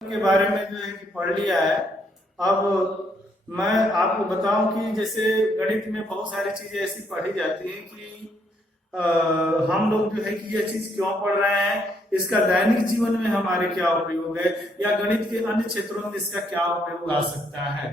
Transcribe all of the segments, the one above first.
के बारे में जो है कि पढ़ लिया है। अब मैं आपको बताऊं कि जैसे गणित में बहुत सारी चीजें ऐसी पढ़ी जाती हैं कि हम लोग जो है कि ये चीज क्यों पढ़ रहे हैं, इसका दैनिक जीवन में हमारे क्या उपयोग है, या गणित के अन्य क्षेत्रों में इसका क्या उपयोग आ सकता है।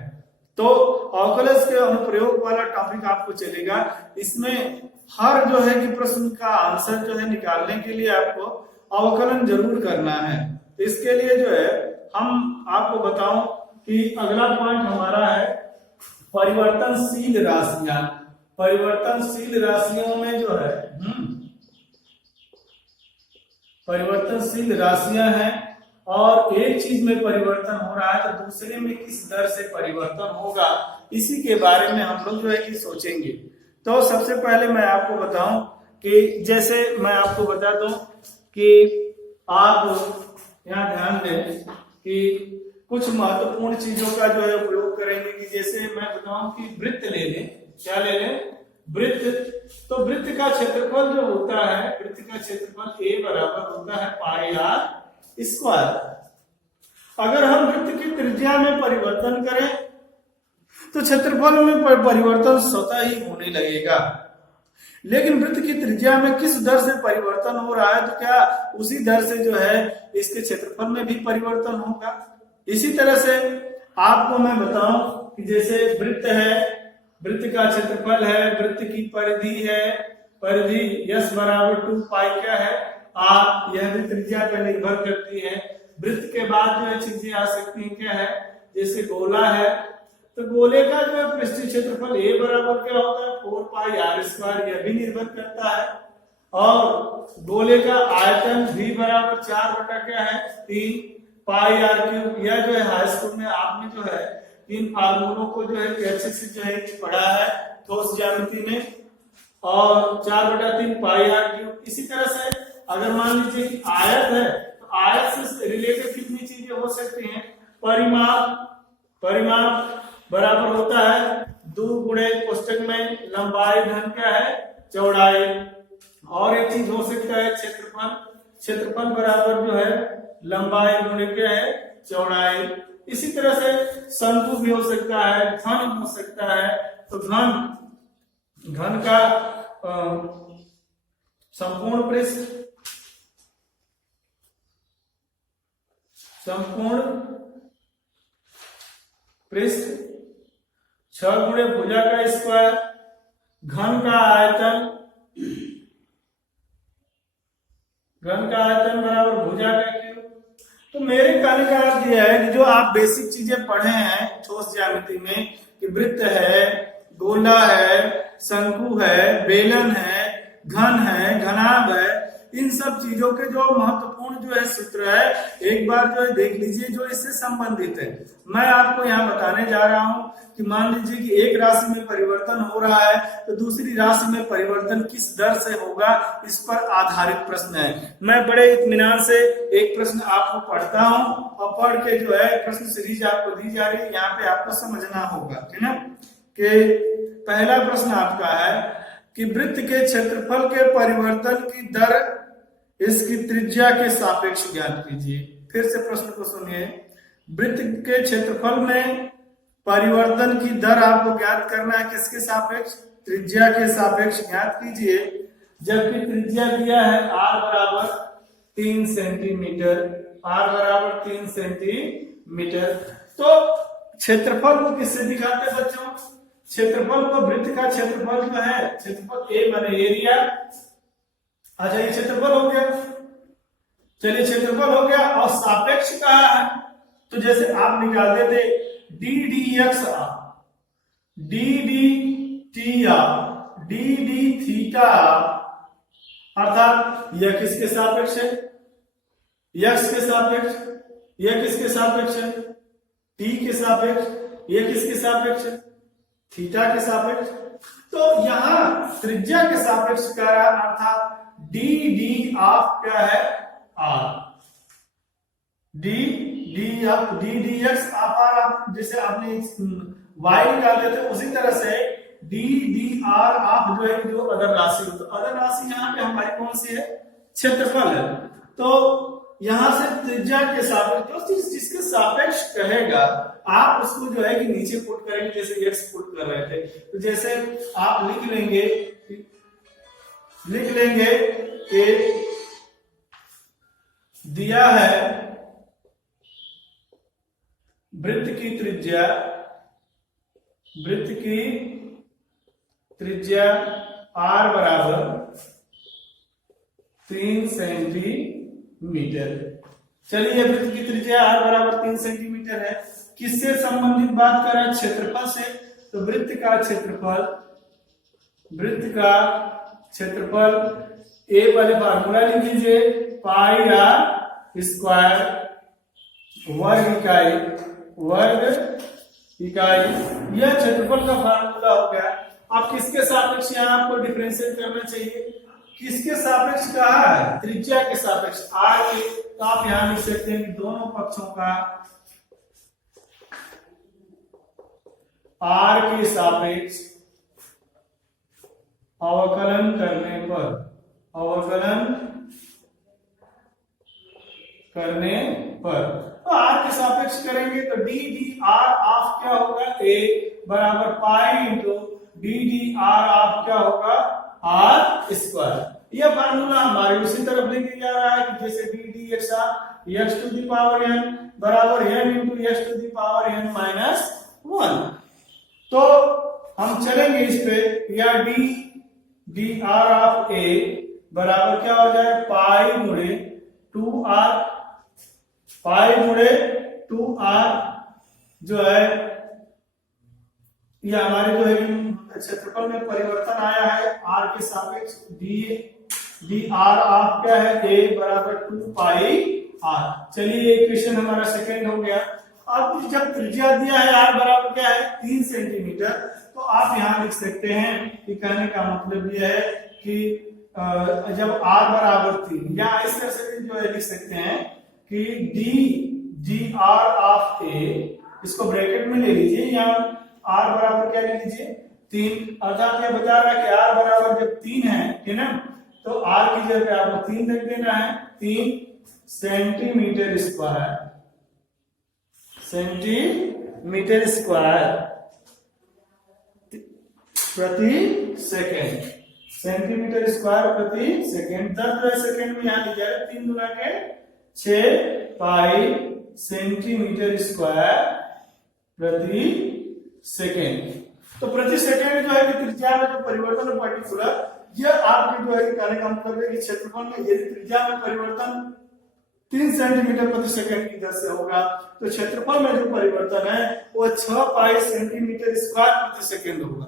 तो अवकलज के अनुप्रयोग वाला टॉपिक आपको चलेगा। इसमें हर जो है कि प्रश्न का आंसर जो है निकालने के लिए आपको अवकलन जरूर करना है। इसके लिए जो है हम आपको बताऊं कि अगला पॉइंट हमारा है परिवर्तनशील राशियां। परिवर्तनशील राशियों में जो है परिवर्तनशील राशियां हैं और एक चीज में परिवर्तन हो रहा है तो दूसरे में किस दर से परिवर्तन होगा, इसी के बारे में हम लोग जो है कि सोचेंगे। तो सबसे पहले मैं आपको बताऊं कि जैसे मैं आपको बता दूं कि आप यहाँ ध्यान दें कि कुछ महत्वपूर्ण चीजों का जो है उपयोग करेंगे कि जैसे मैं बताऊं कि वृत्त ले लें। क्या ले लें? वृत्त। तो वृत्त का क्षेत्रफल जो होता है, वृत्त का क्षेत्रफल ए बराबर होता है पाई आर स्क्वायर। अगर हम वृत्त की त्रिज्या में परिवर्तन करें तो क्षेत्रफल में परिवर्तन स्वतः ही होने लगेगा। लेकिन वृत्त की त्रिज्या में किस दर से परिवर्तन हो रहा है, तो क्या उसी दर से जो है इसके क्षेत्रफल में भी परिवर्तन होगा। इसी तरह से आपको मैं बताऊं कि जैसे वृत्त है, वृत्त का क्षेत्रफल है, वृत्त की परिधि है, परिधि यस बराबर 2 पाई क्या है आर, यह भी त्रिज्या पर निर्भर करती है। वृत्त के बाद जो है चीजें आ सकती हैं, क्या है, जैसे गोला है तो गोले का जो है पृष्ठीय क्षेत्रफल ए बराबर क्या होता है 4 पाई आर स्क्वायर, यह भी निर्भर करता है। और गोले का आयतन भी बराबर 4 बटा क्या है 3 पाई आर क्यूब। यह जो है हाई स्कूल में आपने जो है इन फार्मूलों को जो है अच्छे से जो है पढ़ा है ठोस ज्यामिति में। और 4 बटा 3 पाई आर क्यूब। इसी तरह से अगर मान लीजिए कि आयत है तो आयत से रिलेटेड कितनी चीजें हो सकती हैं, परिमाप। परिमाप बराबर होता है 2 गुणे कोष्टक में लंबाई धन क्या है चौड़ाई। और एक चीज हो सकता है क्षेत्रफल। क्षेत्रफल बराबर जो है लंबाई गुणे क्या है चौड़ाई। इसी तरह से शंकु भी हो सकता है, घन हो सकता है। तो घन का संपूर्ण पृष्ठ, संपूर्ण पृष्ठ 6 गुणे भुजा का स्क्वायर, घन का आयतन, घन का आयतन बराबर भुजा का क्यूब। तो मेरे कहने का अर्थ यह है कि जो आप बेसिक चीजें पढ़े हैं ठोस ज्यामिति में कि वृत्त है, गोला है, शंकु है, बेलन है, घन है, घनाभ है, इन सब चीजों के जो महत्वपूर्ण जो है सूत्र है एक बार जो है देख लीजिए जो इससे संबंधित है। मैं आपको यहाँ बताने जा रहा हूँ कि मान लीजिए कि एक राशि में परिवर्तन हो रहा है तो दूसरी राशि में परिवर्तन किस दर से होगा, इस पर आधारित प्रश्न है। मैं बड़े इत्मीनान से एक प्रश्न आपको पढ़ता हूँ और पढ़ के जो है प्रश्न सीरीज आपको दी जा रही है, यहाँ पे आपको समझना होगा, ठीक है। कि पहला प्रश्न आपका है कि वृत्त के क्षेत्रफल के परिवर्तन की दर इसकी त्रिज्या के सापेक्ष ज्ञात कीजिए। फिर से प्रश्न को सुनिए। वृत्त के क्षेत्रफल में परिवर्तन की दर आपको ज्ञात करना है किसके सापेक्ष, त्रिज्या के सापेक्ष ज्ञात कीजिए। जबकि त्रिज्या दिया है r बराबर 3 सेंटीमीटर, r बराबर 3 सेंटीमीटर। तो क्षेत्रफल को किससे दिखाते हैं बच्चों? क्षेत्रफल को, वृत्त का क्षेत्रफल जो है, क्षेत्रफल ए माने एरिया। अच्छा ये क्षेत्रफल हो गया, चलिए क्षेत्रफल हो गया। और सापेक्ष कहा है तो जैसे आप निकालते थे D D X R, D D T R, D D theta, अर्थात यह किसके सापेक्ष है, एक्स के सापेक्ष। यह किसके सापेक्ष है, टी के सापेक्ष। यह किसके सापेक्ष है, थीटा के सापेक्ष। तो यहां त्रिज्या के सापेक्ष का अर्थात डी डी ऑफ क्या है R, D D of D D X of R. जैसे आपने वाई निकालते थे उसी तरह से डी डी आर ऑफ जो है जो अदर राशि हो, तो अदर राशि यहाँ पे हमारी कौन सी है, क्षेत्रफल है। तो यहां से त्रिज्या के सापेक्ष दोस्तों जिसके सापेक्ष कहेगा आप उसको जो है कि नीचे पुट करेंगे, जैसे x पुट कर रहे थे। तो जैसे आप लिख लेंगे कि दिया है वृत्त की त्रिज्या r बराबर 3 सेंटीमीटर। चलिए वृत्त की त्रिज्या r बराबर 3 सेंटीमीटर है। किससे संबंधित बात कर रहा है? क्षेत्रफल से। तो वृत्त का क्षेत्रफल a वाले फार्मूला लिख लीजिए, पाई r स्क्वायर वर्ग इकाई। यह क्षेत्रफल का फार्मूला हो गया। अब किसके सापेक्ष यहाँ आपको डिफरेंशिएट करना चाहिए? किसके सापेक्ष कहा है? त्रिज्या के सापेक्ष r के। तो आप यहां लिख सकते हैं कि दोनों पक्षों का r के सापेक्ष अवकलन करने पर तो r के सापेक्ष करेंगे तो डी r ऑफ क्या होगा? a बराबर pi into D r of क्या होगा? r square. यह फार्मूला हमारे उसी तरफ लेके जा रहा है कि जैसे D x to the power n बराबर n into x to the power n minus 1। तो हम चलेंगे इस पे, या डी r ऑफ a बराबर क्या हो जाए? पाई मुड़े 2r जो है ये हमारे जो है क्षेत्रफल में परिवर्तन आया है r के सापेक्ष। डी r ऑफ क्या है? a बराबर 2 पाई r। चलिए इक्वेशन हमारा सेकंड हो गया। अब जब त्रिज्या दिया है r बराबर क्या है? 3 सेंटीमीटर, तो आप यहां लिख सकते हैं कि कहने का मतलब यह है कि जब r बराबर 3, या इस तरह से जो है लिख सकते हैं कि डी r ऑफ a, इसको ब्रैकेट में ले लीजिए, यहाँ r बराबर क्या ले लीजिए? 3। अर्थात ये बता रहा है कि r बराबर जब 3 है ना, तो r की जगह पे आपको 3 रख देना है। 3 सेंटीमीटर स्क्वायर प्रति सेकेंड। सेंटीमीटर स्क्वायर प्रति सेकेंड। 10 सेकेंड में यहाँ लिखा है 3 गुना के 6 पाई सेंटीमीटर स्क्वायर प्रति सेकेंड। तो प्रति सेकेंड जो है कि त्रिज्या में जो परिवर्तन है पर्टिकुलर, यह आपके जो है कहने का मतलब है कि क्षेत्रफल में यदि त्रिज्या में परिवर्तन 3 सेंटीमीटर प्रति सेकेंड की दर से होगा, तो क्षेत्रफल में जो परिवर्तन है वो 6 पाई सेंटीमीटर स्क्वायर प्रति सेकेंड होगा।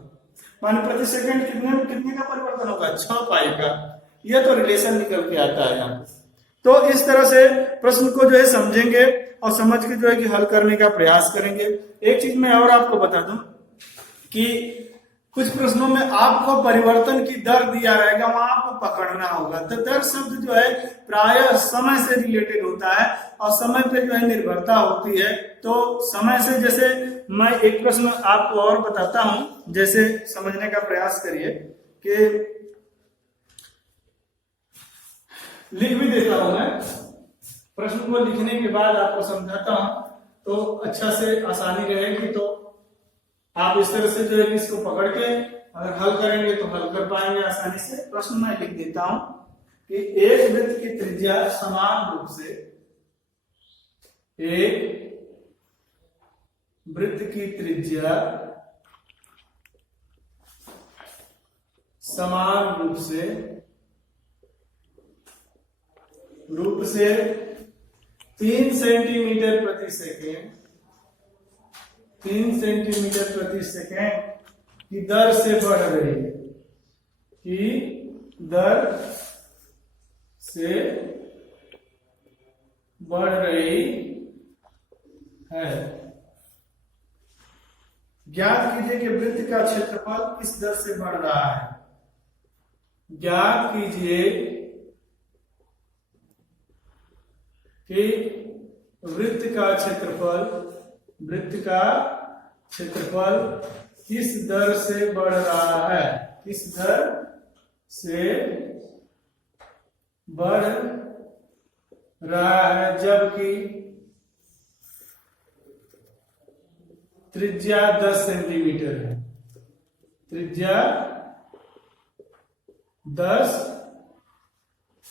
माने प्रति सेकेंड कितने का परिवर्तन होगा? 6 पाई का। यह तो रिलेशन निकल के आता है यहाँ। तो इस तरह से प्रश्न को जो है समझेंगे और समझ के जो है कि हल करने का प्रयास करेंगे। एक चीज मैं और आपको बता दूं कि कुछ प्रश्नों में आपको परिवर्तन की दर दिया रहेगा, वहां आपको पकड़ना होगा। तो दर शब्द जो है प्रायः समय से रिलेटेड होता है और समय पे जो है निर्भरता होती है। तो समय से, जैसे मैं एक प्रश्न आपको और बताता हूं, जैसे समझने का प्रयास करिए कि लिख भी देता हूं मैं, प्रश्न को लिखने के बाद आपको समझाता हूं तो अच्छा से आसानी रहेगी। तो आप इस तरह से जो है इसको पकड़ के अगर हल करेंगे तो हल कर पाएंगे आसानी से। प्रश्न मैं लिख देता हूं कि एक वृत्त की त्रिज्या समान रूप से, एक वृत्त की त्रिज्या समान रूप से 3 सेंटीमीटर प्रति सेकेंड, 3 सेंटीमीटर प्रति सेकेंड की दर से बढ़ रही है, की दर से बढ़ रही है। ज्ञात कीजिए कि वृत्त का क्षेत्रफल किस दर से बढ़ रहा है। ज्ञात कीजिए कि वृत्त का क्षेत्रफल किस दर से बढ़ रहा है, किस दर से बढ़ रहा है, जबकि त्रिज्या 10 सेंटीमीटर है। त्रिज्या 10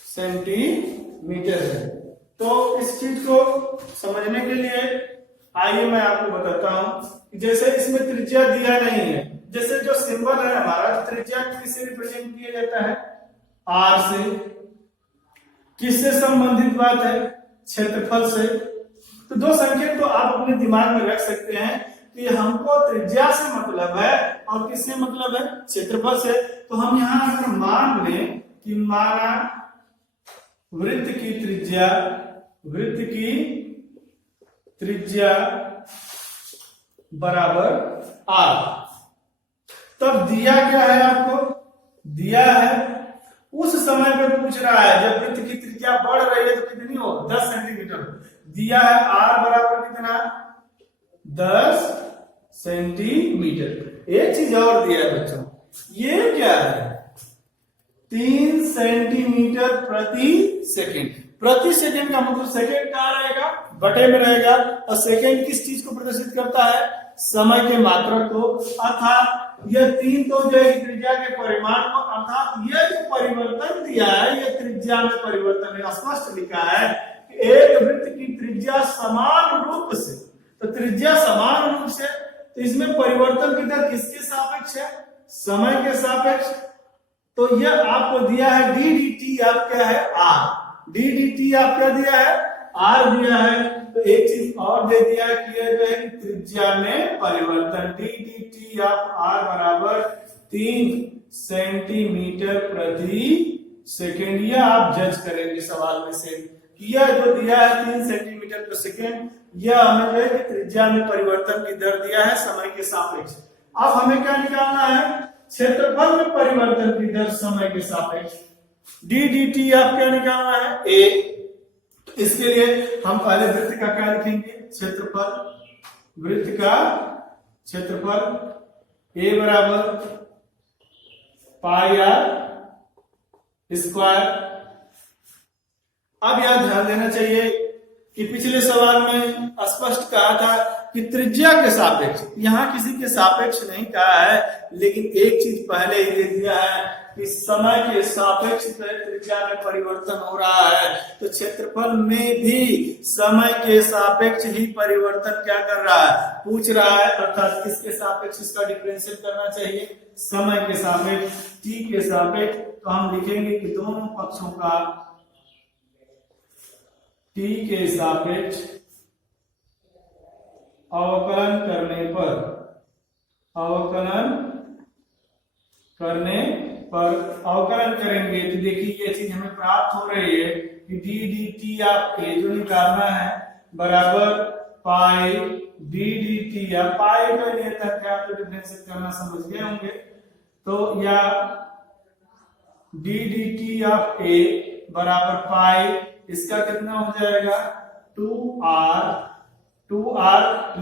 सेंटीमीटर है। तो इस चीज को समझने के लिए आइए मैं आपको बताता हूं। जैसे इसमें त्रिज्या दिया नहीं है, जैसे जो सिंबल है हमारा, त्रिज्या किससे रिप्रेजेंट किया जाता है? आर से। किससे संबंधित बात है? क्षेत्रफल से। तो दो संकेत को आप अपने दिमाग में रख सकते हैं कि हमको त्रिज्या से मतलब है और किससे मतलब है? क्षेत्रफल से। तो हम यहां अगर मान लें कि माना वृत्त की त्रिज्या बराबर आर, तब दिया क्या है आपको? दिया है उस समय पे पूछ रहा है जब वृत्त की त्रिज्या बढ़ रही है तो कितनी हो? 10 सेंटीमीटर। दिया है आर बराबर कितना? 10 सेंटीमीटर। एक चीज और दिया है बच्चों, ये क्या है? 3 सेंटीमीटर प्रति सेकेंड। प्रति सेकेंड का मतलब सेकेंड कहां रहेगा? बटे में रहेगा। और सेकेंड किस चीज को प्रदर्शित करता है? समय के मात्रक को। अर्थात यह 3 तो जो है त्रिज्या के परिमाण को, अर्थात यह जो परिवर्तन दिया है यह त्रिज्या में परिवर्तन है। स्पष्ट लिखा है कि एक वृत्त की त्रिज्या समान रूप से, तो त्रिज्या समान रूप से, तो इसमें परिवर्तन की दर किसके सापेक्ष है? समय के सापेक्ष। तो यह आपको दिया है डी डी टी, आप क्या है? आर। डी डी टी आप क्या दिया है? आर दिया है। तो एक चीज और दे दिया कि यह जो है त्रिज्या में परिवर्तन, डी डी टी आप आर बराबर 3 सेंटीमीटर प्रति सेकेंड। यह आप जज करेंगे सवाल में से, यह जो दिया है 3 सेंटीमीटर प्रति सेकेंड, यह हमें जो है कि त्रिज्या में परिवर्तन की दर दिया है समय के सापेक्ष। अब हमें क्या निकालना है? क्षेत्रफल में परिवर्तन की दर समय के सापेक्ष। डी डी टी आप क्या निकालना है? ए। इसके लिए हम पहले वृत्त का क्या लिखेंगे? क्षेत्रफल। वृत्त का क्षेत्रफल ए बराबर पाई आर स्क्वायर। अब यहां ध्यान देना चाहिए कि पिछले सवाल में स्पष्ट कहा था कि त्रिज्या के सापेक्ष, यहां किसी के सापेक्ष नहीं कहा है, लेकिन एक चीज पहले ही दे दिया है कि समय के सापेक्ष त्रिज्या में परिवर्तन हो रहा है। तो क्षेत्रफल में भी समय के सापेक्ष ही परिवर्तन क्या कर रहा है? पूछ रहा है। अर्थात किसके सापेक्ष इसका डिफरेंशियल करना चाहिए? समय के सापेक्ष, टी के सापेक्ष। तो हम लिखेंगे कि दोनों पक्षों का टी के सापेक्ष अवकलन अवकलन करेंगे तो देखिए ये चीज हमें प्राप्त हो रही है कि डी डी टी आप ए जो निकालना है बराबर पाई डी डी टी, या पाई का लिए तक क्या आप डिफरेंशिएट करना समझ गए होंगे। तो या डी डी टी ऑफ ए बराबर पाई, इसका कितना हो जाएगा? 2r,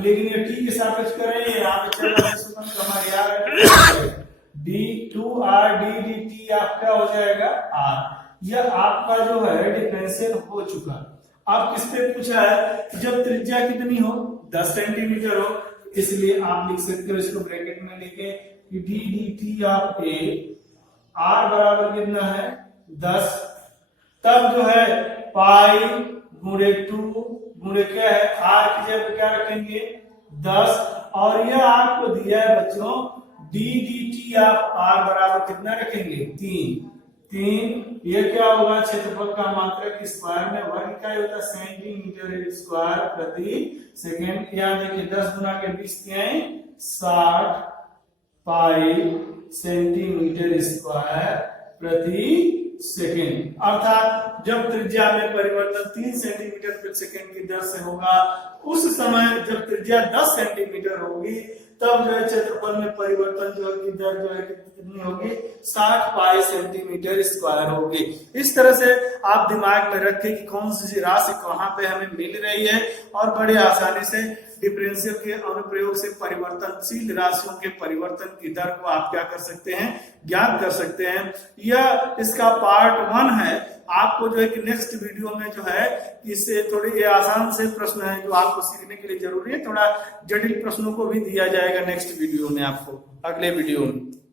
लेकिन ये टी के सापेक्ष करेंगे, यहाँ पे हमारे यार D 2r D D T आपका हो जाएगा r। यह आपका जो है डिफरेंशियल हो चुका। अब किस पे पूछा है? जब त्रिज्या कितनी हो? 10 सेंटीमीटर हो, इसलिए आप लिख सकते हो इसको ब्रैकेट में लिखे कि D D T of A r बराबर कितना है? 10। तब जो है पाई गुणे 2 गुणे क्या है? r की जगह क्या रखेंगे? 10। और यह आपको दिया है बच्चों D D T of r बराबर कितना रखेंगे? 3। यह क्या होगा? क्षेत्रफल का मात्रक स्क्वायर में वर्ग इकाई होता है सेंटीमीटर स्क्वायर प्रति सेकेंड। यहाँ देखिए 10 गुना के 20 60 पाई सेंटीमीटर स्क्वायर प्रति सेकेंड। अर्थात जब त्रिज्या में परिवर्तन 3 सेंटीमीटर प्रति सेकेंड की दर से होगा, उस समय जब त्रिज्या 10 सेंटीमीटर होगी तब जो है क्षेत्रफल में परिवर्तन जो है की दर जो है कितनी होगी? 60 पाई सेंटीमीटर स्क्वायर होगी। इस तरह से आप दिमाग में रखें कि कौन सी राशि कहां पे हमें मिल रही है और बड़े आसानी से डिफरेंशियल के अनुप्रयोग से परिवर्तनशील राशियों के परिवर्तन की दर को आप क्या कर सकते हैं, ज्ञात कर सकते हैं। यह इसका पार्ट 1 है। आपको जो है कि नेक्स्ट वीडियो में जो है इससे थोड़े ये आसान से प्रश्न है जो आपको सीखने के लिए जरूरी है, थोड़ा जटिल प्रश्नों को भी दिया जाएगा नेक्स्ट वीडियो में आपको, अगले वीडियो में।